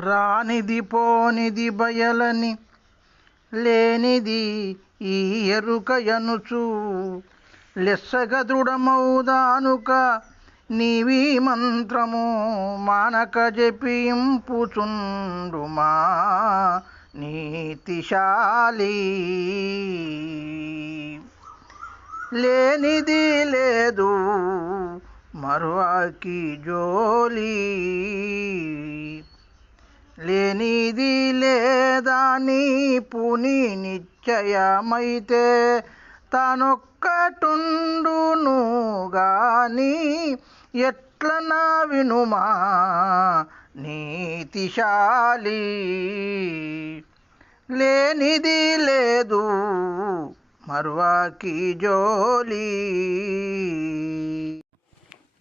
రానిది పోనిది బయలని లేనిది ఈ ఎరుక ఎనుచు లెస్సగ దృఢమౌదానుక నీవి మంత్రము మానక జపింపుచుండుమా నీతిశాలి. లేనిది లేదు మరువాకి జోలి. లేనిది లేదా నీ పుని నిశ్చయమైతే తానొక్కటుండును గాని ఎట్లనా వినుమా నీతిశాలి. లేనిది లేదు మరువాకి జోలి.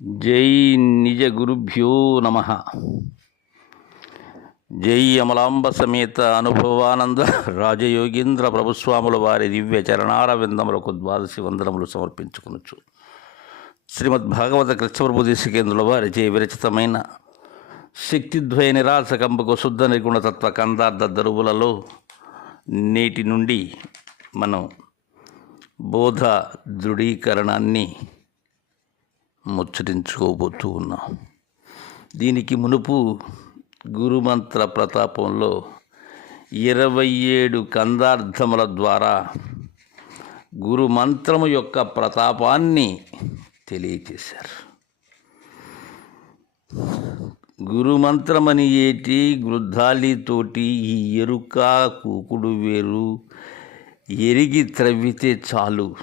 జై నిజ గురుభ్యో నమ. జై అమలాంబ సమేత అనుభవానంద రాజయోగీంద్ర ప్రభుస్వాముల వారి దివ్య చరణార విందములకు ద్వాదశి వందనములు సమర్పించుకునొచ్చు శ్రీమద్ భాగవత కృష్ణప్రభు దేశికేంద్రుల వారి జయ విరచితమైన శక్తిద్వయ నిరాశకంబకు శుద్ధ నిర్గుణతత్వ కందార్థ దరువులలో నేటి నుండి మనం బోధ దృఢీకరణాన్ని ముచ్చటించుకోబోతూ ఉన్నాం. దీనికి మునుపు గురుమంత్ర ప్రతాపంలో ఇరవై ఏడు కందార్థముల ద్వారా గురుమంత్రము యొక్క ప్రతాపాన్ని తెలియచేశారు. గురుమంత్రమని ఏటి? గృద్ధాలితోటి ఈ ఎరుక కూకుడు వేరు. ఎరిగి త్రవ్వితే చాలు.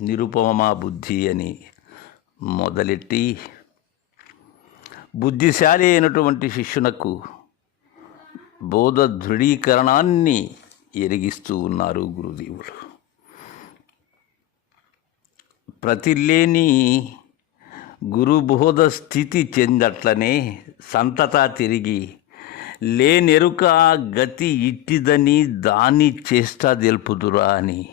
నిరుపమా బుద్ధి అని మొదలెట్టి బుద్ధిశాలి అయినటువంటి శిష్యునకు బోధ దృఢీకరణాన్ని ఎరిగిస్తూ ఉన్నారు గురుదేవులు. ప్రతిలేని గురుబోధ స్థితి చెందట్లనే సంతత తిరిగి లేనెరుక గతి ఇట్టిదని దాని చేష్ట తెలుపుదురా అని.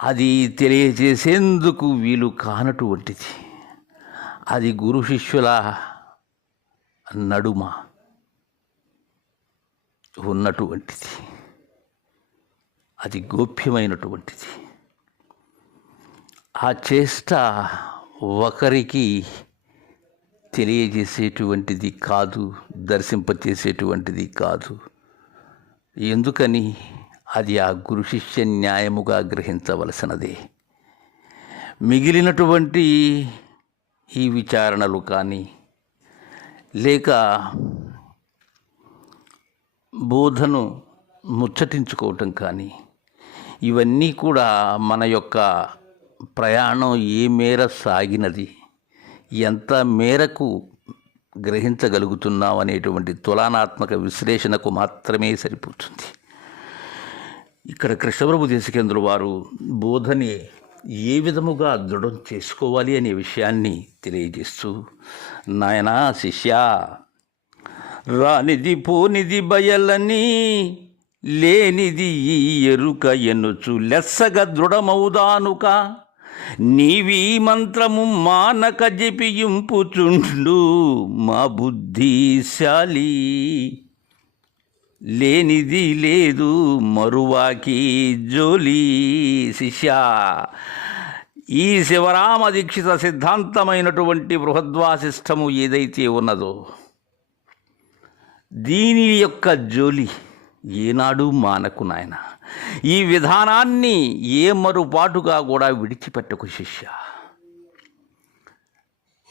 అది తెలియజేసేందుకు వీలు కానటువంటిది. అది గురు శిష్యుల నడుమ ఉన్నటువంటిది. అది గోప్యమైనటువంటిది. ఆ చేష్ట ఒకరికి తెలియజేసేటువంటిది కాదు దర్శింపచేసేటువంటిది కాదు. ఎందుకని? అది ఆ గురు శిష్య న్యాయముగా గ్రహించవలసినదే. మిగిలినటువంటి ఈ విచారణలు కానీ లేక బోధను ముచ్చటించుకోవటం కానీ ఇవన్నీ కూడా మన యొక్క ప్రయాణం ఏ మేర సాగినది ఎంత మేరకు గ్రహించగలుగుతున్నాం అనేటువంటి తులనాత్మక విశ్లేషణకు మాత్రమే సరిపోతుంది. ఇక్కడ కృష్ణప్రభు దేశకేంద్రులు వారు బోధని ఏ విధముగా దృఢం చేసుకోవాలి అనే విషయాన్ని తెలియజేస్తూ నాయనా శిష్య రానిది పోనిది బయలని లేనిది ఈ ఎరుక ఎనుచు లెస్సగ దృఢమౌదానుక. నీవీ మంత్రము మానక జపియింపుచుండు మా బుద్ధిశాలి లేనిది లేదు మరువాకి జోలి శిష్య. ఈ శివరామ దీక్షిత సిద్ధాంతమైనటువంటి బృహద్వాసిష్టము ఏదైతే ఉన్నదో దీని యొక్క జోలి ఏనాడు మానకు నాయన. ఈ విధానాన్ని ఏ మరుపాటుగా కూడా విడిచిపెట్టకు శిష్య.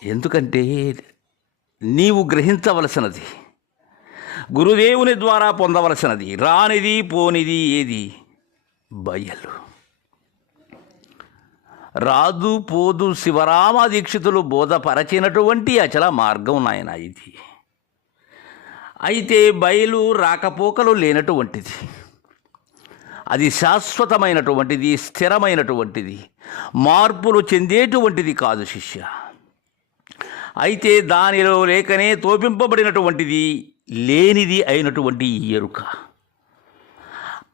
ఎందుకంటే నీవు గ్రహించవలసినది గురుదేవుని ద్వారా పొందవలసినది. రానిది పోనిది ఏది? బయలు. రాదు పోదు శివరామ దీక్షితులు బోధపరచినటువంటి అచల మార్గం నాయన ఇది. అయితే బయలు రాకపోకలు లేనటువంటిది. అది శాశ్వతమైనటువంటిది స్థిరమైనటువంటిది మార్పులు చెందేటువంటిది కాదు శిష్య. అయితే దానిలో లేకనే తోపింపబడినటువంటిది లేనిది అయినటువంటి ఈ ఎరుక.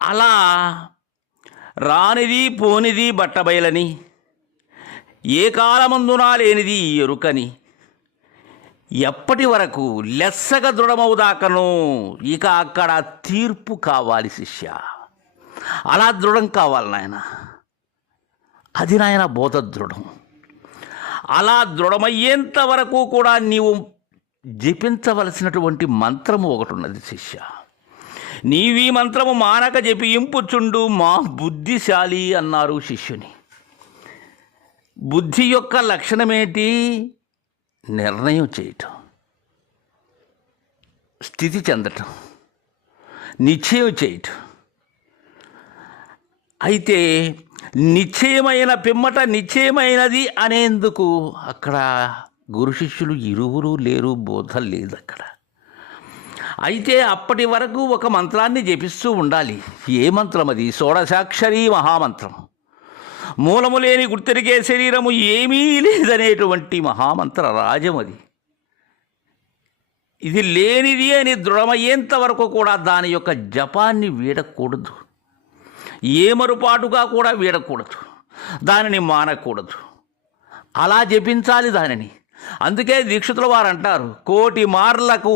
అలా రానిది పోనిది బట్టబయలని ఏ కాలమందునా లేనిది ఈ ఎరుకని. ఎప్పటి వరకు లెస్సగా దృఢమవుదాకను ఇక అక్కడ తీర్పు కావాలి శిష్య. అలా దృఢం కావాలి నాయన. అది నాయన బోధ దృఢం. అలా దృఢమయ్యేంత వరకు కూడా నీవు జపించవలసినటువంటి మంత్రము ఒకటి ఉన్నది శిష్య. నీవీ మంత్రము మానక జపింపుచుండు మా బుద్ధిశాలి అన్నారు శిష్యుని. బుద్ధి యొక్క లక్షణమేంటి? నిర్ణయం చేయటం. స్థితి చెందటం. నిశ్చయం చేయటం. అయితే నిశ్చయమైన పిమ్మట నిశ్చయమైనది అనేందుకు అక్కడ గురు శిష్యులు ఇరువురు లేరు బోధ లేదు అక్కడ అయితే అప్పటి వరకు ఒక మంత్రాన్ని జపిస్తూ ఉండాలి. ఏ మంత్రం అది? షోడశాక్షరి మహామంత్రం. మూలము లేని గుర్తెరిగే శరీరము ఏమీ లేదనేటువంటి మహామంత్ర రాజం అది. ఇది లేనిది అని దృఢమయ్యేంత వరకు కూడా దాని యొక్క జపాన్ని వీడకూడదు. ఏ మరుపాటుగా కూడా వీడకూడదు. దానిని మానకూడదు. అలా జపించాలి దానిని. అందుకే దీక్షితుల వారు అంటారు కోటి మార్లకు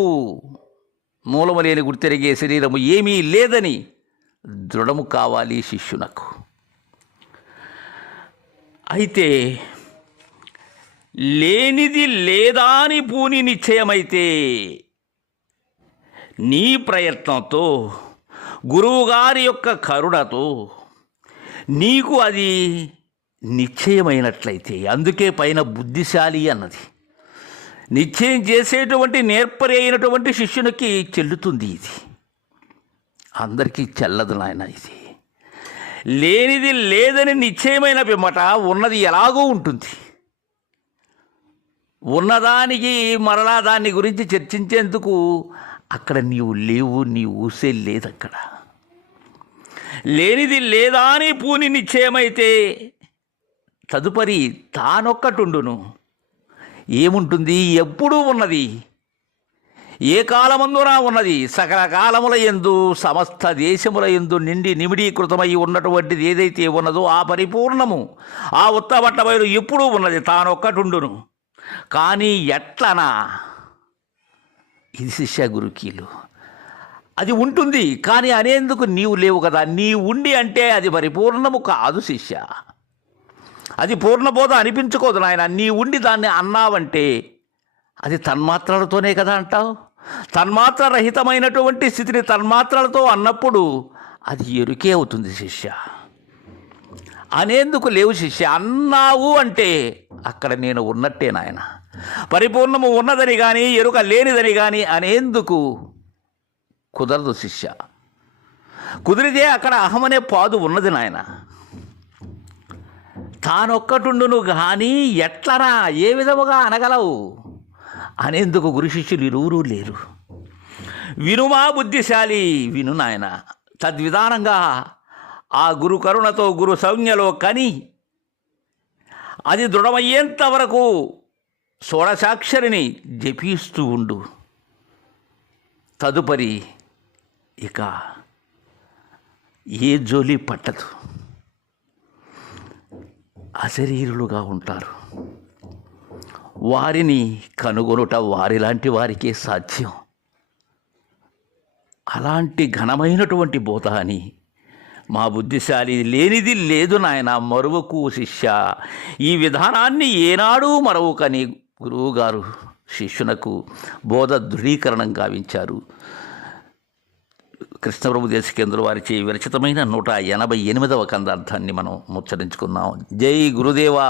మూలము లేని గుర్తెరిగే శరీరము ఏమీ లేదని దృఢము కావాలి శిష్యునకు. అయితే లేనిది లేదా అని పూని నిశ్చయమైతే నీ ప్రయత్నంతో గురువుగారి యొక్క కరుణతో నీకు అది నిశ్చయమైనట్లయితే అందుకే పైన బుద్ధిశాలి అన్నది. నిశ్చయం చేసేటువంటి నేర్పరి అయినటువంటి శిష్యునికి చెల్లుతుంది ఇది. అందరికీ చెల్లదు నాయన ఇది. లేనిది లేదని నిశ్చయమైన పిమ్మట ఉన్నది ఎలాగో ఉంటుంది. ఉన్నదానికి మరలా దాని గురించి చర్చించేందుకు అక్కడ నీవు లేవు నీ ఊసే లేదక్కడ. లేనిది లేదా అని పూని నిశ్చయమైతే తదుపరి తానొక్కటుండును. ఏముంటుంది? ఎప్పుడూ ఉన్నది. ఏ కాలమందున ఉన్నది? సకల కాలముల ఎందు సమస్త దేశముల ఎందు నిండి నిమిడీకృతమై ఉన్నటువంటిది ఏదైతే ఉన్నదో ఆ పరిపూర్ణము ఆ ఉత్తబట్టబయలు ఎప్పుడూ ఉన్నది. తానొక్కటుండును. కానీ ఎట్లనా? ఇది శిష్య గురుకీలు. అది ఉంటుంది కానీ అనేందుకు నీవు లేవు కదా. నీ ఉండి అంటే అది పరిపూర్ణము కాదు శిష్య. అది పూర్ణబోధ అనిపించుకోదు నాయన. నీ ఉండి దాన్ని అన్నావంటే అది తన్మాత్రలతోనే కదా అంటావు. తన్మాత్ర రహితమైనటువంటి స్థితిని తన్మాత్రలతో అన్నప్పుడు అది ఎరుకే అవుతుంది శిష్య. అనేందుకు లేవు శిష్య. అన్నావు అంటే అక్కడ నేను ఉన్నట్టే నాయన. పరిపూర్ణము ఉన్నదని కానీ ఎరుక లేనిదని కానీ అనేందుకు కుదరదు శిష్య. కుదిరితే అక్కడ అహమనే పాదు ఉన్నది నాయన. తానొక్కటుండును కానీ ఎట్లరా ఏ విధముగా అనగలవు? అనేందుకు గురు శిష్యులు ఇరువురూ లేరు. వినుమా బుద్ధిశాలి విను నాయన. తద్విధానంగా ఆ గురు కరుణతో గురు సంజ్ఞలో కని అది దృఢమయ్యేంత వరకు షోడశాక్షరిని జపిస్తూ ఉండు. తదుపరి ఇక ఏ జోలి పట్టదు. అశరీరులుగా ఉంటారు. వారిని కనుగొనుట వారిలాంటి వారికే సాధ్యం. అలాంటి ఘనమైనటువంటి బోధ అని మా బుద్ధిశాలి లేనిది లేదు నాయన మరువకు శిష్య. ఈ విధానాన్ని ఏనాడూ మరవకని గురువుగారు శిష్యునకు బోధ దృఢీకరణం గావించారు. కృష్ణప్రభు దేశకేంద్రుల వారిచే విరచితమైన నూట ఎనభై ఎనిమిదవ కందార్థాన్ని మనం ముచ్చరించుకున్నాం జై గురుదేవా!